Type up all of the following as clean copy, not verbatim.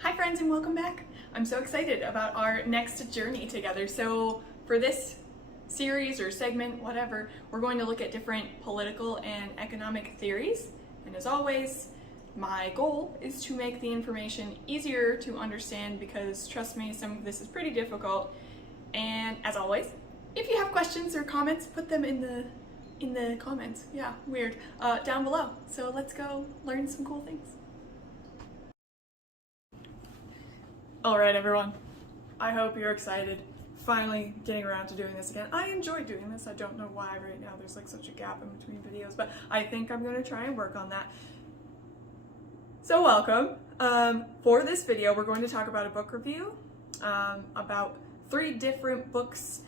Hi friends and welcome back. I'm so excited about our next journey together. So for this series or segment, whatever, we're going to look at different political and economic theories. And as always, my goal is to make the information easier to understand because trust me, some of this is pretty difficult. And as always, if you have questions or comments, put them in the comments. Yeah, weird. Down below. So let's go learn some cool things. Alright everyone, I hope you're excited. Finally getting around to doing this again. I enjoy doing this. I don't know why right now there's like such a gap in between videos, but I think I'm going to try and work on that. So welcome. For this video we're going to talk about a book review, about 3 different books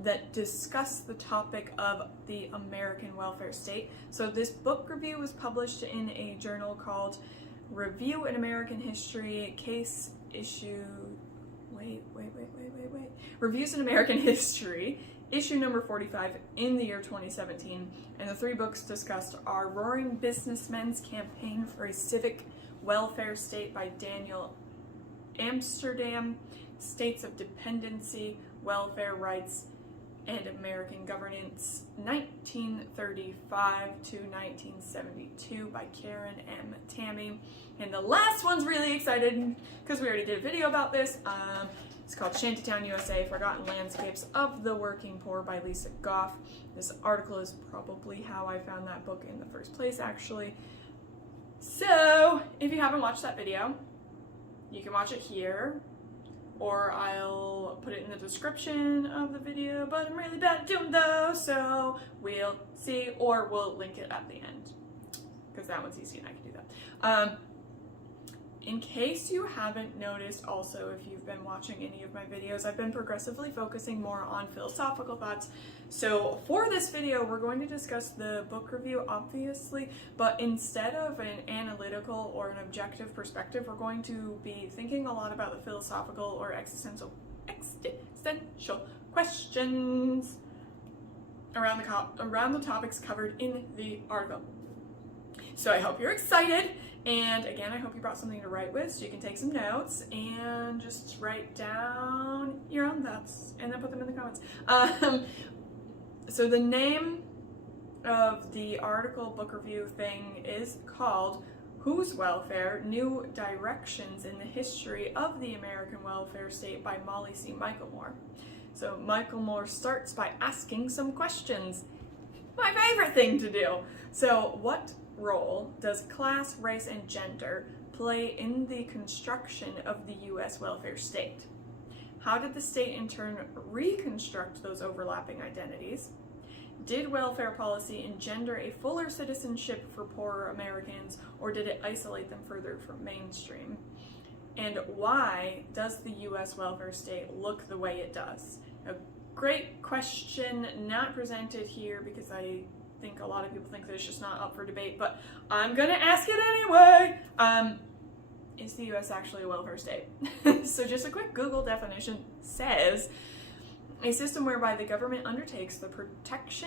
that discuss the topic of the American welfare state. So this book review was published in a journal called Review in American History, Case Issue, Reviews in American History, issue number 45 in the year 2017. And the 3 books discussed are Roaring Businessmen's Campaign for a Civic Welfare State by Daniel Amsterdam, States of Dependency, Welfare Rights, and American Governance, 1935 to 1972 by Karen M. Tammy. And the last one's really excited because we already did a video about this. It's called Shantytown, USA, Forgotten Landscapes of the Working Poor by Lisa Goff. This article is probably how I found that book in the first place, actually. So, if you haven't watched that video, you can watch it here, or I'll put it in the description of the video, but I'm really bad at doing those, so we'll see, or we'll link it at the end, because that one's easy and I can do that. In case you haven't noticed, also, if you've been watching any of my videos, I've been progressively focusing more on philosophical thoughts. So for this video, we're going to discuss the book review, obviously, but instead of an analytical or an objective perspective, we're going to be thinking a lot about the philosophical or existential questions around the topics covered in the article. So I hope you're excited. And again, I hope you brought something to write with so you can take some notes and just write down your own thoughts and then put them in the comments. So the name of the article book review thing is called Whose Welfare? New Directions in the History of the American Welfare State by Molly C. Michelmore. So Michelmore starts by asking some questions. My favorite thing to do. So what role does class, race, and gender play in the construction of the U.S. welfare state? How did the state in turn reconstruct those overlapping identities? Did welfare policy engender a fuller citizenship for poorer Americans, or did it isolate them further from mainstream? And why does the U.S. welfare state look the way it does? A great question, not presented here because I think a lot of people think that it's just not up for debate, but I'm gonna ask it anyway. Is the US actually a welfare state? So just a quick Google definition says, a system whereby the government undertakes the project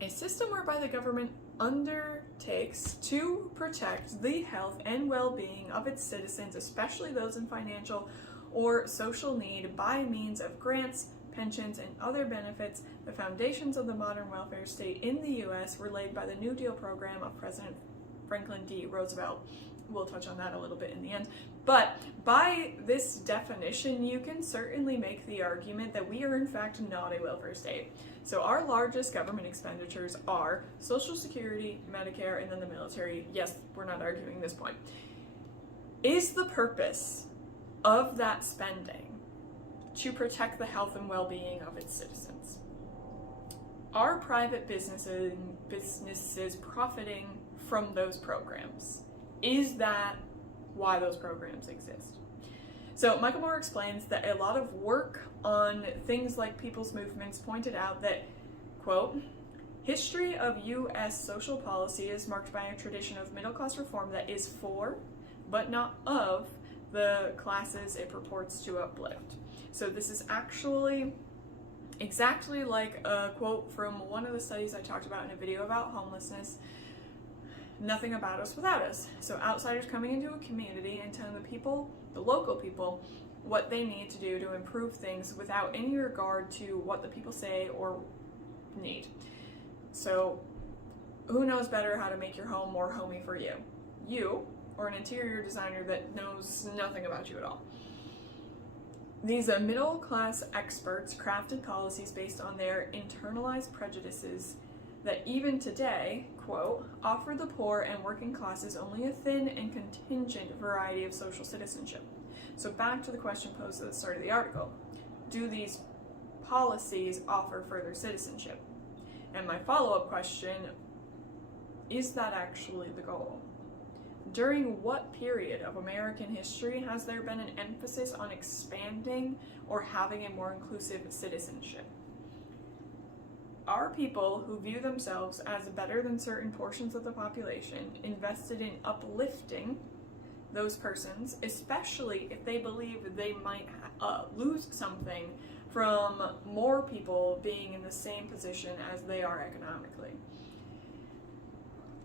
a system whereby the government undertakes to protect the health and well-being of its citizens, especially those in financial or social need, by means of grants, pensions, and other benefits. The foundations of the modern welfare state in the U.S. were laid by the New Deal program of President Franklin D. Roosevelt. We'll touch on that a little bit in the end. But by this definition, you can certainly make the argument that we are in fact not a welfare state. So our largest government expenditures are Social Security, Medicare, and then the military. Yes, we're not arguing this point. Is the purpose of that spending to protect the health and well-being of its citizens? Are private businesses profiting from those programs? Is that why those programs exist? So Michelmore explains that a lot of work on things like people's movements pointed out that, quote, history of U.S. social policy is marked by a tradition of middle-class reform that is for, but not of, the classes it purports to uplift. So this is actually Exactly like a quote from one of the studies I talked about in a video about homelessness, nothing about us without us. So outsiders coming into a community and telling the people, the local people, what they need to do to improve things without any regard to what the people say or need. So who knows better how to make your home more homey for you? You, or an interior designer that knows nothing about you at all. These middle-class experts crafted policies based on their internalized prejudices that even today, quote, offer the poor and working classes only a thin and contingent variety of social citizenship. So back to the question posed at the start of the article. Do these policies offer further citizenship? And my follow-up question, is that actually the goal? During what period of American history has there been an emphasis on expanding or having a more inclusive citizenship? Are people who view themselves as better than certain portions of the population invested in uplifting those persons, especially if they believe they might lose something from more people being in the same position as they are economically?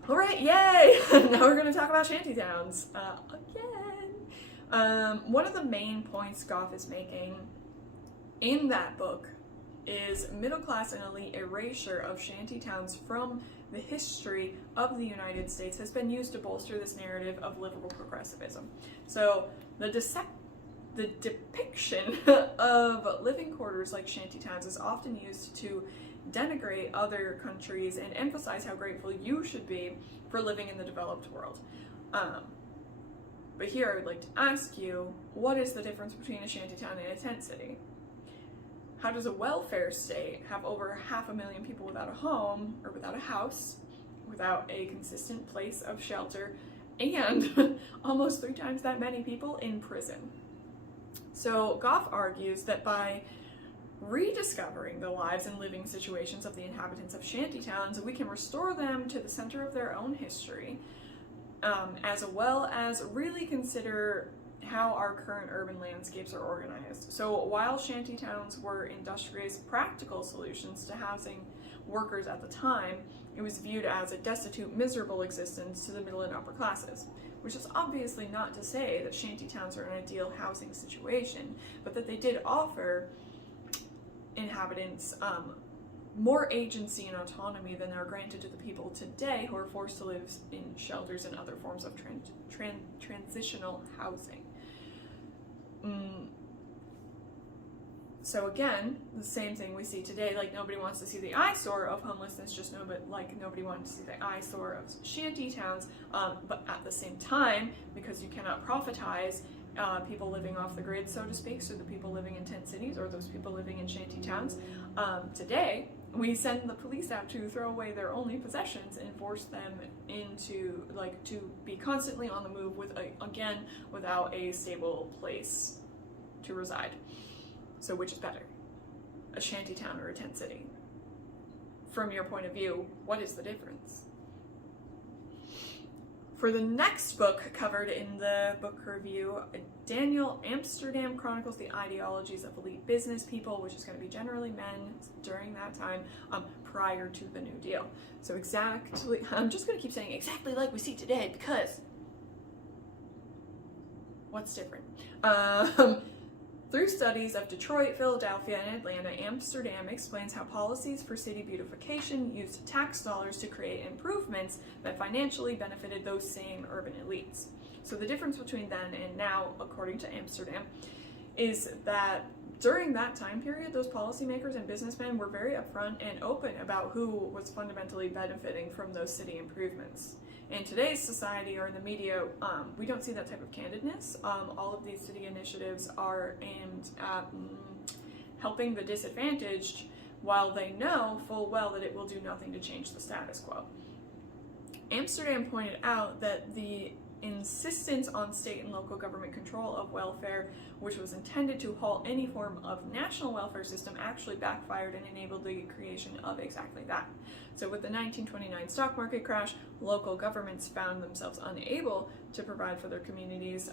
All right, yay! Now we're going to talk about shantytowns again. One of the main points Goff is making in that book is middle-class and elite erasure of shantytowns from the history of the United States has been used to bolster this narrative of liberal progressivism. So the depiction of living quarters like shantytowns is often used to denigrate other countries and emphasize how grateful you should be for living in the developed world. But here I would like to ask you, what is the difference between a shantytown and a tent city? How does a welfare state have over 500,000 people without a home or without a house, without a consistent place of shelter, and almost 3 times that many people in prison? So Goff argues that by rediscovering the lives and living situations of the inhabitants of shantytowns, we can restore them to the center of their own history, as well as really consider how our current urban landscapes are organized. So while shantytowns were industrious, practical solutions to housing workers at the time, it was viewed as a destitute, miserable existence to the middle and upper classes, which is obviously not to say that shantytowns are an ideal housing situation, but that they did offer inhabitants more agency and autonomy than are granted to the people today who are forced to live in shelters and other forms of transitional housing. So again, the same thing we see today, like nobody wants to see the eyesore of homelessness, just know, but like nobody wanted to see the eyesore of shanty towns, but at the same time, because you cannot profitize people living off the grid, so to speak, so the people living in tent cities or those people living in shanty towns, today we send the police out to throw away their only possessions and force them into, like, to be constantly on the move with, again, without a stable place to reside. So which is better, a shanty town or a tent city? From your point of view, what is the difference? For the next book covered in the book review, Daniel Amsterdam chronicles the ideologies of elite business people, which is going to be generally men during that time, prior to the New Deal. So exactly, I'm just going to keep saying exactly like we see today, because what's different? Through studies of Detroit, Philadelphia, and Atlanta, Amsterdam explains how policies for city beautification used tax dollars to create improvements that financially benefited those same urban elites. So the difference between then and now, according to Amsterdam, is that during that time period, those policymakers and businessmen were very upfront and open about who was fundamentally benefiting from those city improvements. In today's society or in the media, we don't see that type of candidness. All of these city initiatives are aimed at helping the disadvantaged, while they know full well that it will do nothing to change the status quo. Amsterdam pointed out that the insistence on state and local government control of welfare, which was intended to halt any form of national welfare system, actually backfired and enabled the creation of exactly that. So with the 1929 stock market crash, local governments found themselves unable to provide for their communities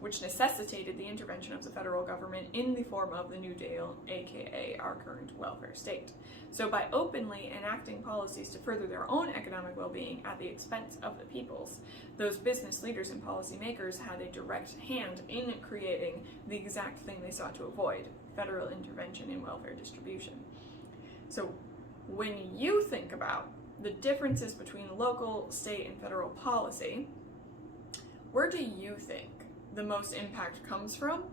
which necessitated the intervention of the federal government in the form of the New Deal, aka our current welfare state. So by openly enacting policies to further their own economic well-being at the expense of the people's, those business leaders and policymakers had a direct hand in creating the exact thing they sought to avoid: federal intervention in welfare distribution. So when you think about the differences between local, state, and federal policy, where do you think the most impact comes from?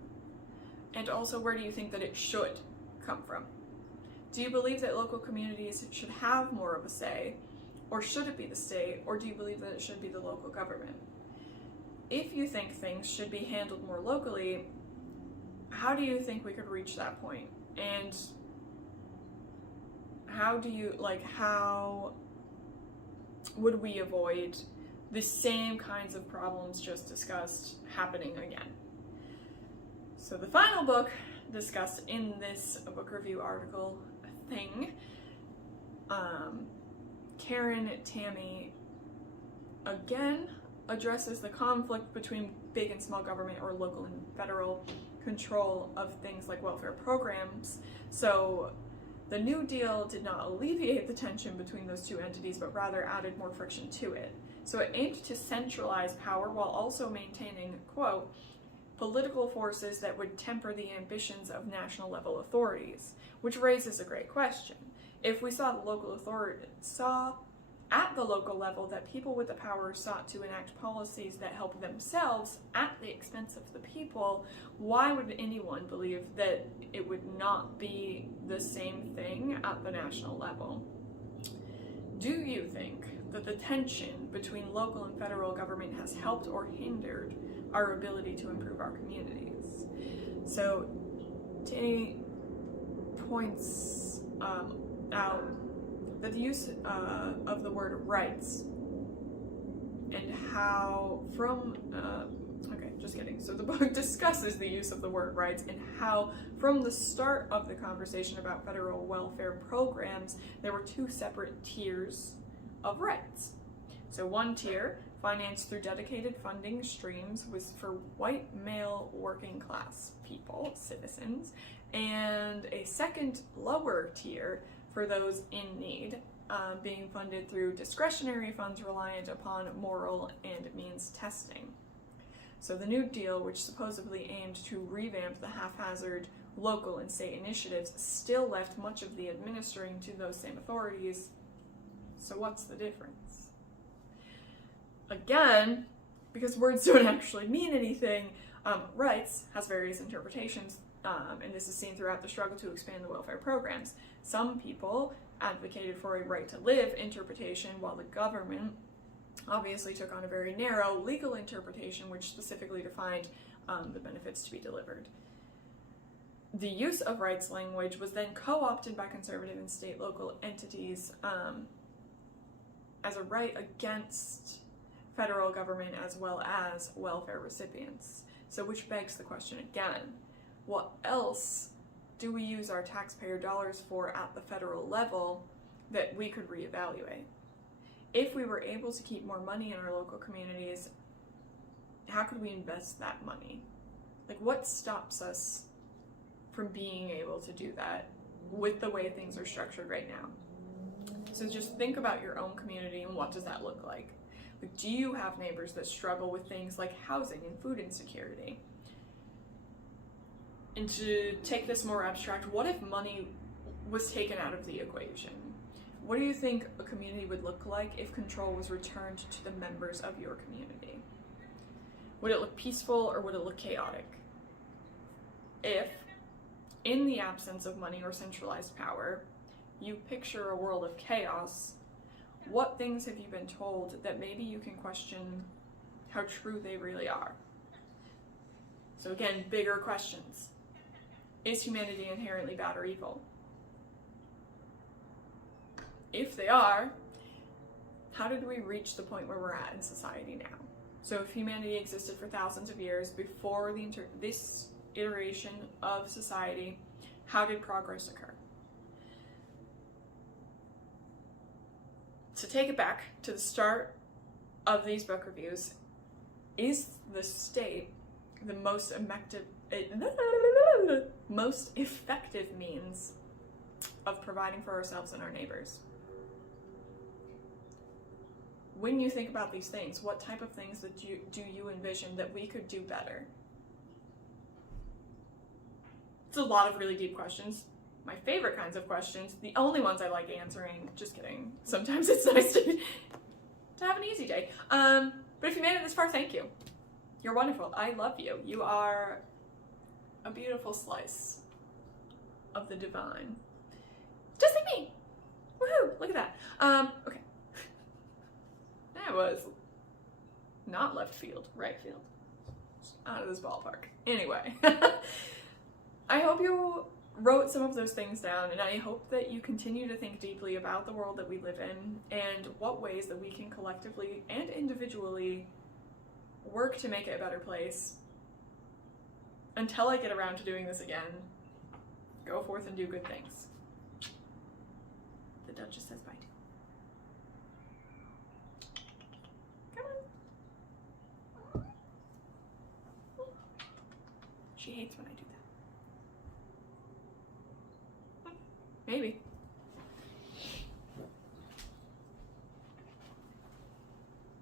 And also, where do you think that it should come from? Do you believe that local communities should have more of a say, or should it be the state, or do you believe that it should be the local government? If you think things should be handled more locally, how do you think we could reach that point? And how would we avoid the same kinds of problems just discussed happening again? So the final book discussed in this book review article thing, Karen Tammy again addresses the conflict between big and small government, or local and federal control of things like welfare programs. So the New Deal did not alleviate the tension between those two entities, but rather added more friction to it. So it aimed to centralize power while also maintaining, quote, political forces that would temper the ambitions of national level authorities, which raises a great question. If we saw at the local level that people with the power sought to enact policies that help themselves at the expense of the people, why would anyone believe that it would not be the same thing at the national level? Do you think that the tension between local and federal government has helped or hindered our ability to improve our communities? So Tanny points out that the use of the word rights and how so the book discusses the use of the word rights and how from the start of the conversation about federal welfare programs, there were two separate tiers of rights. So one tier, financed through dedicated funding streams, was for white male working class people, citizens, and a second lower tier for those in need, being funded through discretionary funds reliant upon moral and means testing. So the New Deal, which supposedly aimed to revamp the haphazard local and state initiatives, still left much of the administering to those same authorities. So what's the difference? Again, because words don't actually mean anything, rights has various interpretations, and this is seen throughout the struggle to expand the welfare programs. Some people advocated for a right to live interpretation, while the government obviously took on a very narrow legal interpretation which specifically defined the benefits to be delivered. The use of rights language was then co-opted by conservative and state local entities as a right against federal government as well as welfare recipients. So which begs the question again, what else do we use our taxpayer dollars for at the federal level that we could reevaluate? If we were able to keep more money in our local communities, how could we invest that money? Like, what stops us from being able to do that with the way things are structured right now? So just think about your own community and what does that look like? Like, do you have neighbors that struggle with things like housing and food insecurity? And to take this more abstract, what if money was taken out of the equation? What do you think a community would look like if control was returned to the members of your community? Would it look peaceful or would it look chaotic? If, in the absence of money or centralized power, you picture a world of chaos, what things have you been told that maybe you can question how true they really are? So again, bigger questions. Is humanity inherently bad or evil? If they are, how did we reach the point where we're at in society now? So if humanity existed for thousands of years before this iteration of society, how did progress occur? To take it back to the start of these book reviews, is the state the most effective means of providing for ourselves and our neighbors. When you think about these things, what type of things do you envision that we could do better? It's a lot of really deep questions. My favorite kinds of questions, the only ones I like answering. Just kidding. Sometimes it's nice to have an easy day. But if you made it this far, thank you. You're wonderful. I love you. You are a beautiful slice of the divine. Just like me. Woohoo! Look at that. Okay. That was not left field, right field. Out of this ballpark. Anyway. I hope you wrote some of those things down, and I hope that you continue to think deeply about the world that we live in and what ways that we can collectively and individually work to make it a better place. Until I get around to doing this again, go forth and do good things. The Duchess says bye too. Come on. She hates when I do that. Maybe.